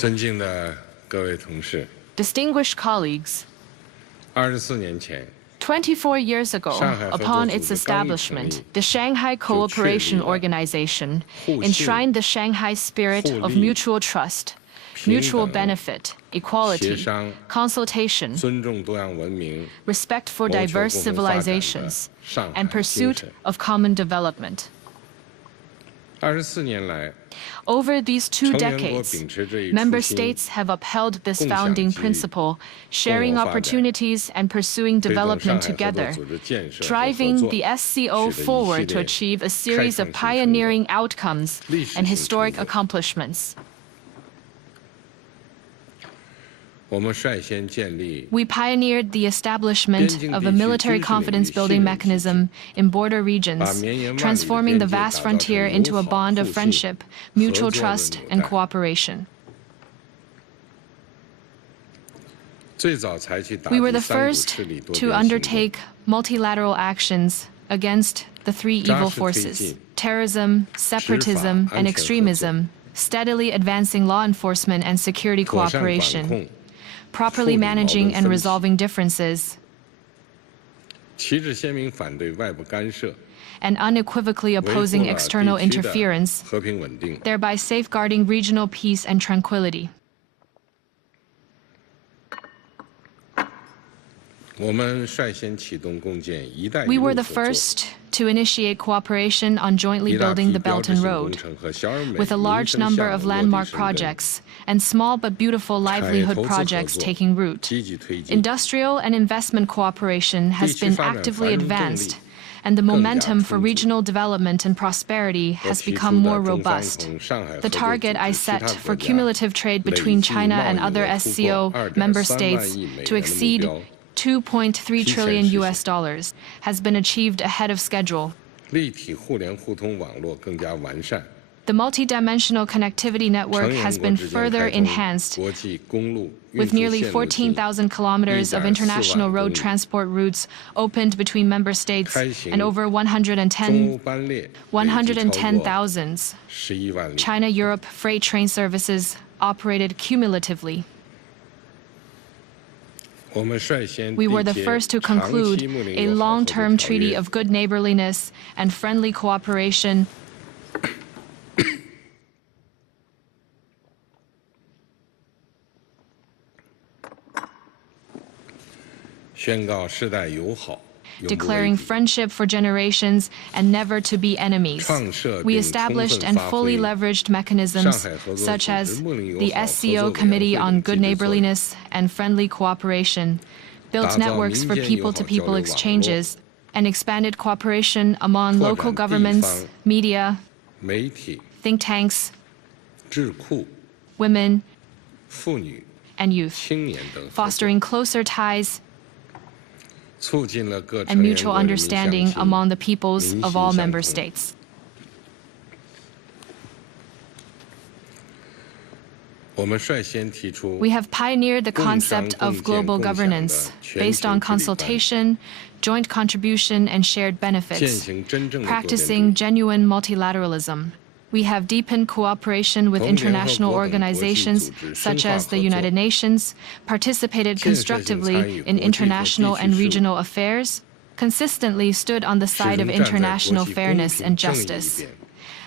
尊敬的各位同事， Distinguished colleagues, 24年前， 24 years ago, upon its establishment, the Shanghai Cooperation Organization enshrined the Shanghai spirit of mutual trust, mutual benefit, equality, consultation, 尊重多样文明， respect for diverse civilizations, and pursuit of common development. 24年来， Over these 2 成员国 decades, 秉持这一 member 初心， states have upheld this 共享 founding 机遇， principle, sharing 共同发展， opportunities and pursuing 推动上 development 海合作 together, 组织建设和合 driving 作， the SCO 取得一 forward 系 to 列 achieve a series of 开创性成果 pioneering outcomes 历史 and 性 historic 成果 accomplishments. 我们率先建立 We pioneered the establishment of a military confidence-building mechanism in border regions, transforming the vast frontier into a bond of friendship, mutual trust, and cooperation. 最早采取打 We were 击 the 三股 first 势力多 to 边行动， undertake multilateral actions against the 3 evil forces: terrorism, separatism, and extremism, steadily advancing law enforcement and security 妥善管 cooperation, 控， properly managing and resolving differences, 旗帜鲜明反对外部干涉， and unequivocally 维护 opposing 了 external 地区的 interference, 和平稳定。 thereby safeguarding regional peace and tranquility. 我们率先启动共建“一带一 We 路” were the 合作， first to initiate cooperation on jointly 一大 building 批 the 标 Belt 志 and 性工 Road, 程和小而美 with a 民 large 生 number 项 of 目落地 landmark 生根， projects and small but beautiful 产业 livelihood 投资合 projects 作 taking root. 积极推进， Industrial and investment cooperation has 地区 been 发展 actively 繁荣动 advanced, 力 and the 更加 momentum for 充足。 regional development and prosperity 我 has 提 become 出 more 的中方 robust. 同上海合 The 作 target 组 I 织其 set 他 for 国家 cumulative trade 累 between 计 China 贸 and 易 other 额突 SCO 破 member 2.3 states 万亿美 to 元的目 exceed 标， $2.3 trillion提前实现。 US dollars has been achieved ahead of schedule. 立体互联互通网络更加完善， The multidimensional connectivity 成 network 员 has 国 been 之间 further 开通 enhanced 国际公路运 with 输 nearly 线路径 14,000 kilometers of international 1.4 road 万公里 transport routes opened between member states 开行 and over 中欧班列累计超过 110,000 11万里。 China-Europe freight train services operated cumulatively. 我们率先 We were the 缔结 first to 长 conclude 期睦邻 a 友好合作 long-term 条 treaty 约 of good neighborliness and friendly cooperation宣告世代友好，永不为 declaring 敌。 friendship for generations and never to be enemies. 创设 We 并 established 充 and 分发 fully 挥 leveraged mechanisms 上海合作 such 组 as 织睦邻友 the 好合 SCO 作委 Committee 员会 on 的 Good 机制作用， Neighborliness and Friendly Cooperation, built 打造 networks for 民间友好交流 people-to-people 网络， exchanges, and expanded cooperation among 拓展 local 地 governments, 方 media, 媒体、 think tanks, 智库、 women, 妇女、 and youth, 青年等合作， fostering closer ties 促进了各 and 成员 mutual 国人民相 understanding 信、 among the peoples 民 of 心 all 相 member 通。 states. 我们率先提出 We have pioneered the 共商 concept 共 of 建 global 共享的 governance 全 based 球 on 治理观， consultation, joint contribution, and shared 践 benefits, 行真正的多边主 practicing 义。 genuine multilateralism. We have deepened cooperation with 同联合 international 国等国际 organizations 组织 such 深化 as the 合作， United Nations, participated 建设性参与 constructively in 国际和 international 地区 and 事务， regional affairs, consistently stood on the 始 side of 终站在国 international 际公 fairness 平 and 正义一 justice, 边，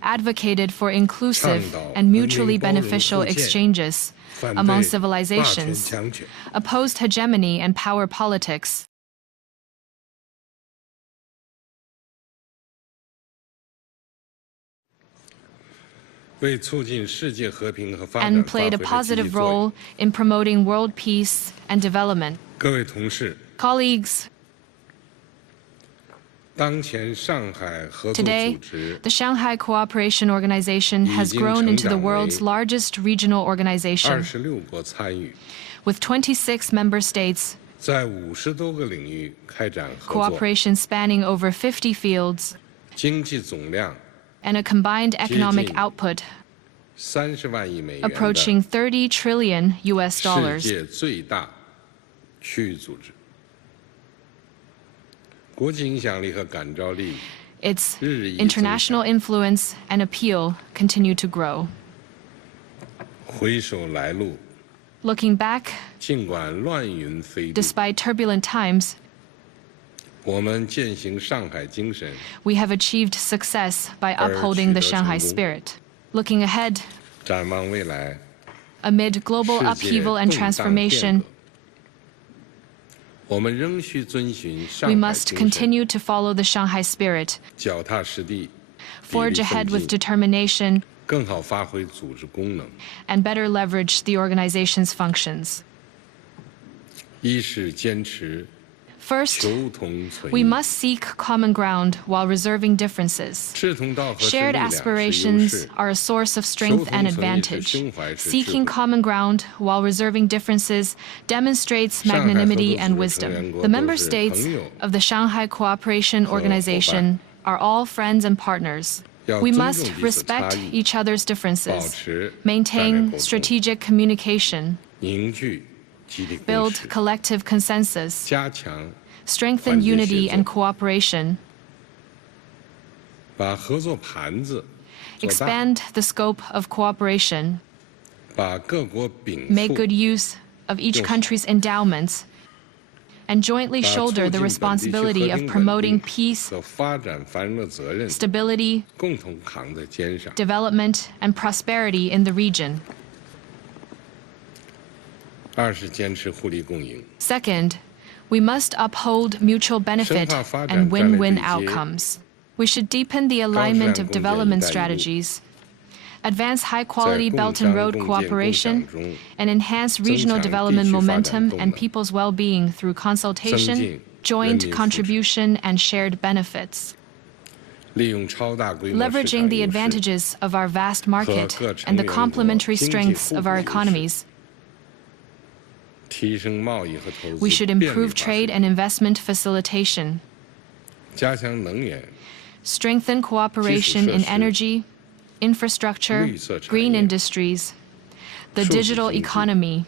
advocated for inclusive 倡导 and 文明 mutually 包容 beneficial 互鉴， exchanges 反 among 对霸权 civilizations, 强权。 opposed hegemony and power politics, "为促进世界和平和发展 and 发 played 挥 a 了积极 positive 作用。 role in promoting world peace and development. 各位同事， Colleagues, 当前上海合作 today, 组织 the Shanghai Cooperation Organization has grown into the world's largest regional organization, 26国参与， with 26 member states, 在50多个领域开展合作， cooperation spanning over 50 fields, 经济总量 and a combined economic output 30万亿美元的 approaching 30 trillion US 世 dollars. 界最大区域组织。国际影响力和感召力 Its 日益增强。 international influence and appeal continue to grow. 回首来路， Looking back, 尽管乱云飞渡， despite turbulent times, 我们践行上海精神， we have achieved success by upholding the Shanghai Spirit. Looking ahead, 展望未来， amid global 世界 upheaval and 动荡变 transformation, 革，我们仍需遵循 we 上海 must 精神， continue to follow the Shanghai Spirit, 脚踏实地， forge 砥砺 ahead 奋 with 进， determination, 更好发挥组织功能。 and better leverage the organization's functions. 一是坚持 First, 求同存 we 异， must seek common ground while reserving differences. 志同道合是力 Shared 量，是优 aspirations 势。 are a source of strength and 求同存异是 advantage. 胸怀，是智 Seeking 慧。 common ground while reserving differences demonstrates 上海合作 magnanimity 组 and 织 wisdom. 成员国 The 都 member 是 states 朋友 of the Shanghai Cooperation 和伙伴。 Organization are all friends and partners. 要 We 尊 must 重彼此差 respect 异， each other's 保 differences, 持战略 maintain 沟通， strategic communication, 凝聚集体共 build 识， collective consensus, 加强 strengthen 团结协 unity 作。 and cooperation, 把合作盘子做大， expand the scope of cooperation, 把各国禀 make 赋 good use of each 用好。 country's endowments, and jointly 把 shoulder 促 the 进本地区和 responsibility of 平稳 promoting 定 peace, 和发展繁荣的责任 stability, 共同扛在肩上。 development, and prosperity in the region. 二是坚持互利共赢， Second, we must uphold mutual benefit 深化发展 and 战略 win-win 对接。 outcomes. We should deepen the alignment of 高质量共建 development 一带一路。 strategies, advance high-quality 在 belt 共 and 商 road 共建共 cooperation, 享中 and enhance regional 增强 development 地区发展 momentum 动 and 能， people's well-being through 增 consultation, 进 joint 人民福祉。 contribution, and shared benefits. 利用超大规模市 Leveraging 场 the 优势， advantages of our vast market 和各 and the 成员国 complementary 经济 strengths 互 of 补 our 优势。 economies, 提升贸易和投资 we should 便利 improve 化 trade 水 and investment facilitation, 加强能源、 strengthen cooperation in 基础设施、 energy, infrastructure, 绿色产 green 业、 industries, the 数字 digital 经济、 economy,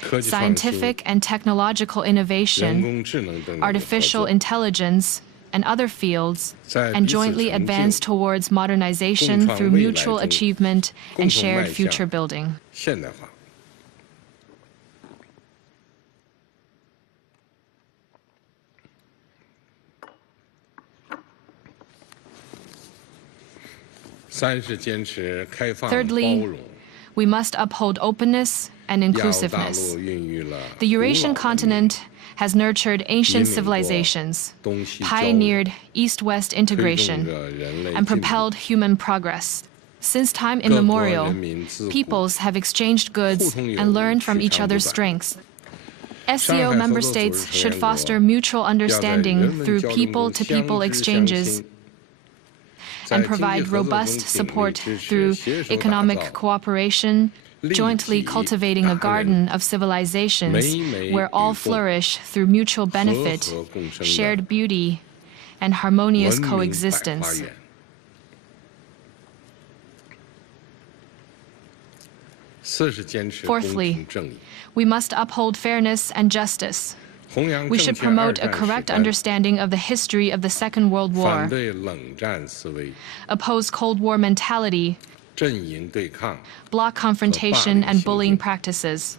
科技创新、 scientific and technological 人 innovation, 工智能等等的合 artificial 作， intelligence, and other fields, 在 and 彼此 jointly 成就、 advance towards modernization 共创 through 未来 mutual 中 achievement 共 and 同 shared 迈向 future building. 现代化。三是坚持开放、包 Thirdly, 容。 we must uphold openness and 亚欧大 inclusiveness. 陆孕育了 The 古 Eurasian 老的 continent has nurtured ancient 引领过 civilizations, 东西交流， pioneered East-West 推动 integration, 着人类 and 进步。 propelled human progress. Since time 各国 immemorial, 人民自古 peoples have exchanged goods 互通有 and 无， learned from 取 each 长补 other's 短。 strengths. 上 SCO 海 member 合作组织 states 成 should 员国 foster mutual 要在人 understanding 文 through 交流中 people-to-people 相知相 exchanges 亲，在 and 经济 provide 合作中 robust 鼎力 support 支持 through 携手打 economic 造 cooperation, 立 jointly 体 cultivating a 达人 garden of civilizations 美美 where 与 all 共 flourish through mutual 和 benefit, 和共生 shared 的 beauty, and harmonious 文明百花 coexistence. 园。四是坚持公 Fourthly, 平正义， we must uphold fairness and justice. 弘扬 We 正 should 确二 promote a 战史 correct 观， understanding of the history of the Second World 反 War, 对冷战思维， oppose Cold War mentality, 阵营对抗， block confrontation and bullying practices.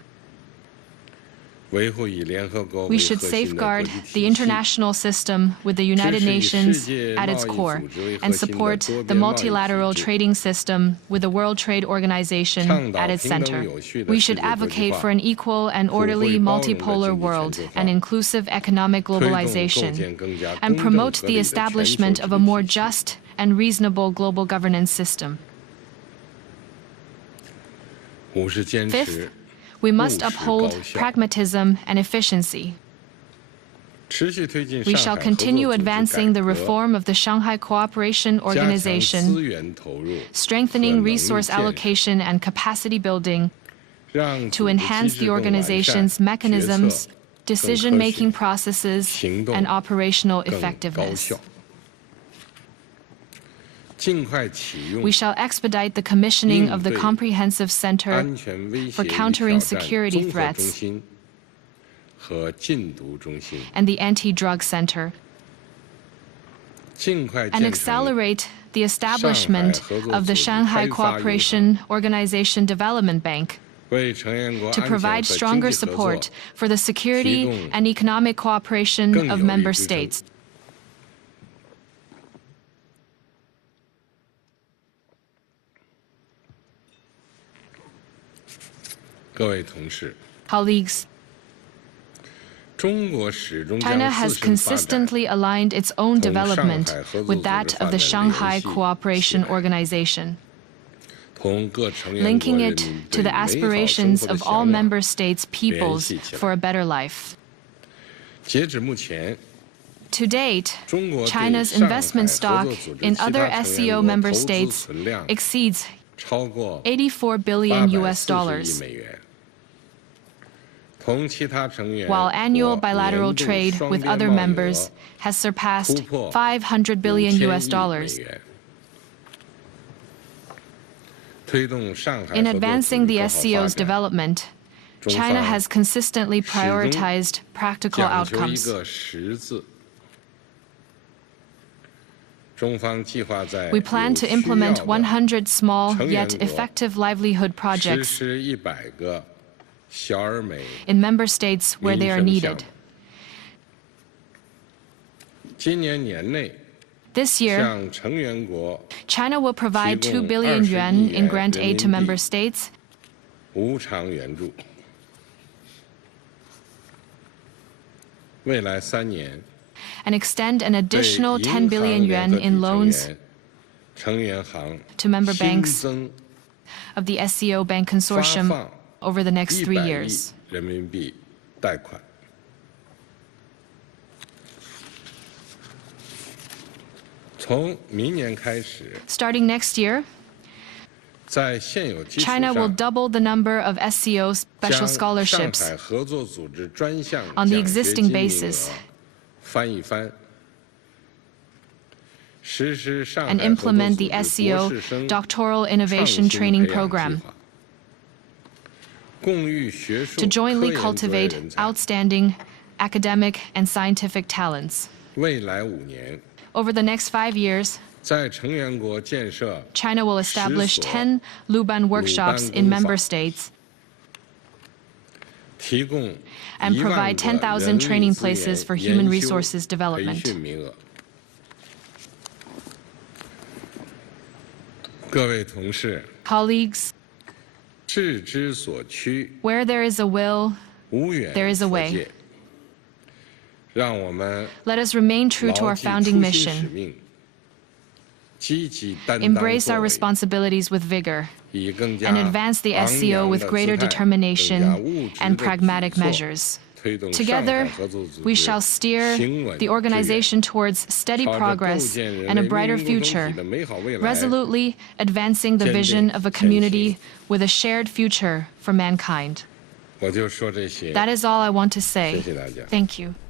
维护以联合国 We 为 should 核心的国 safeguard 际 the 体系， international system with the United 支持以 Nations 世界 at 贸 its 易 core 组织为核 and 心的 support 多 the 边贸易 multilateral 体制， trading system with the World Trade Organization 倡导 at its 平等 center. 有序的 We 世 should 界国际 advocate 化， for an equal and orderly 普惠包容的 multipolar 经济 world 全球化， and inclusive economic 推动构 globalization, 建更加 and 公正 promote 合 the 理的全球 establishment 治 of a 理 more 体系。 just and reasonable global governance system. 五是坚 Fifth, 持 we must 务实 uphold 高效， pragmatism and efficiency. 持续推进 We 上 shall 海合作 continue 组织 advancing the 改革， reform of the Shanghai Cooperation 加强资 Organization, 源投入， strengthening 和能力 resource 建设， allocation and capacity building 让 to 组织机 enhance 制 the 更完善， organization's 决 mechanisms, 策 decision-making processes, 行动 and operational 更高 effectiveness. 效。尽快启用 We shall expedite the commissioning of the 应对 comprehensive center 安全威胁 for 与 countering 挑战 security 综合中 threats 心和禁毒中心， and the anti-drug center, 尽快 and 建成 accelerate the establishment of the Shanghai Cooperation Organization Development Bank to provide stronger support for the security and economic cooperation of member states. Colleagues, China has consistently aligned its own development with that of the Shanghai Cooperation Organization, linking it to the aspirations of all member states' peoples for a better life. To date, China's investment stock in other SCO member states exceeds $84 billion, while annual bilateral trade with other members has surpassed $500 billion. In advancing the SCO's development, China has consistently prioritized practical outcomes. We plan to implement 100 small yet effective livelihood projects in member states where they are needed. This year, China will provide 2 billion yuan in grant aid to member states and extend an additional 10 billion yuan in loans to member banks of the SCO Bank Consortium over the next 3 years. Starting next year, China will double the number of SCO special scholarships on the existing basis and implement the SCO Doctoral Innovation Training Program to jointly cultivate outstanding academic and scientific talents. Over the next 5 years, China will establish 10 Luban workshops in member states and provide 10,000 training places for human resources development. Colleagues, where there is a will, there is a way. Let us remain true to our founding mission, embrace our responsibilities with vigor, and advance the SCO with greater determination and pragmatic measures. Together, we shall steer the organization towards steady progress and a brighter future, resolutely advancing the vision of a community with a shared future for mankind. That is all I want to say. Thank you.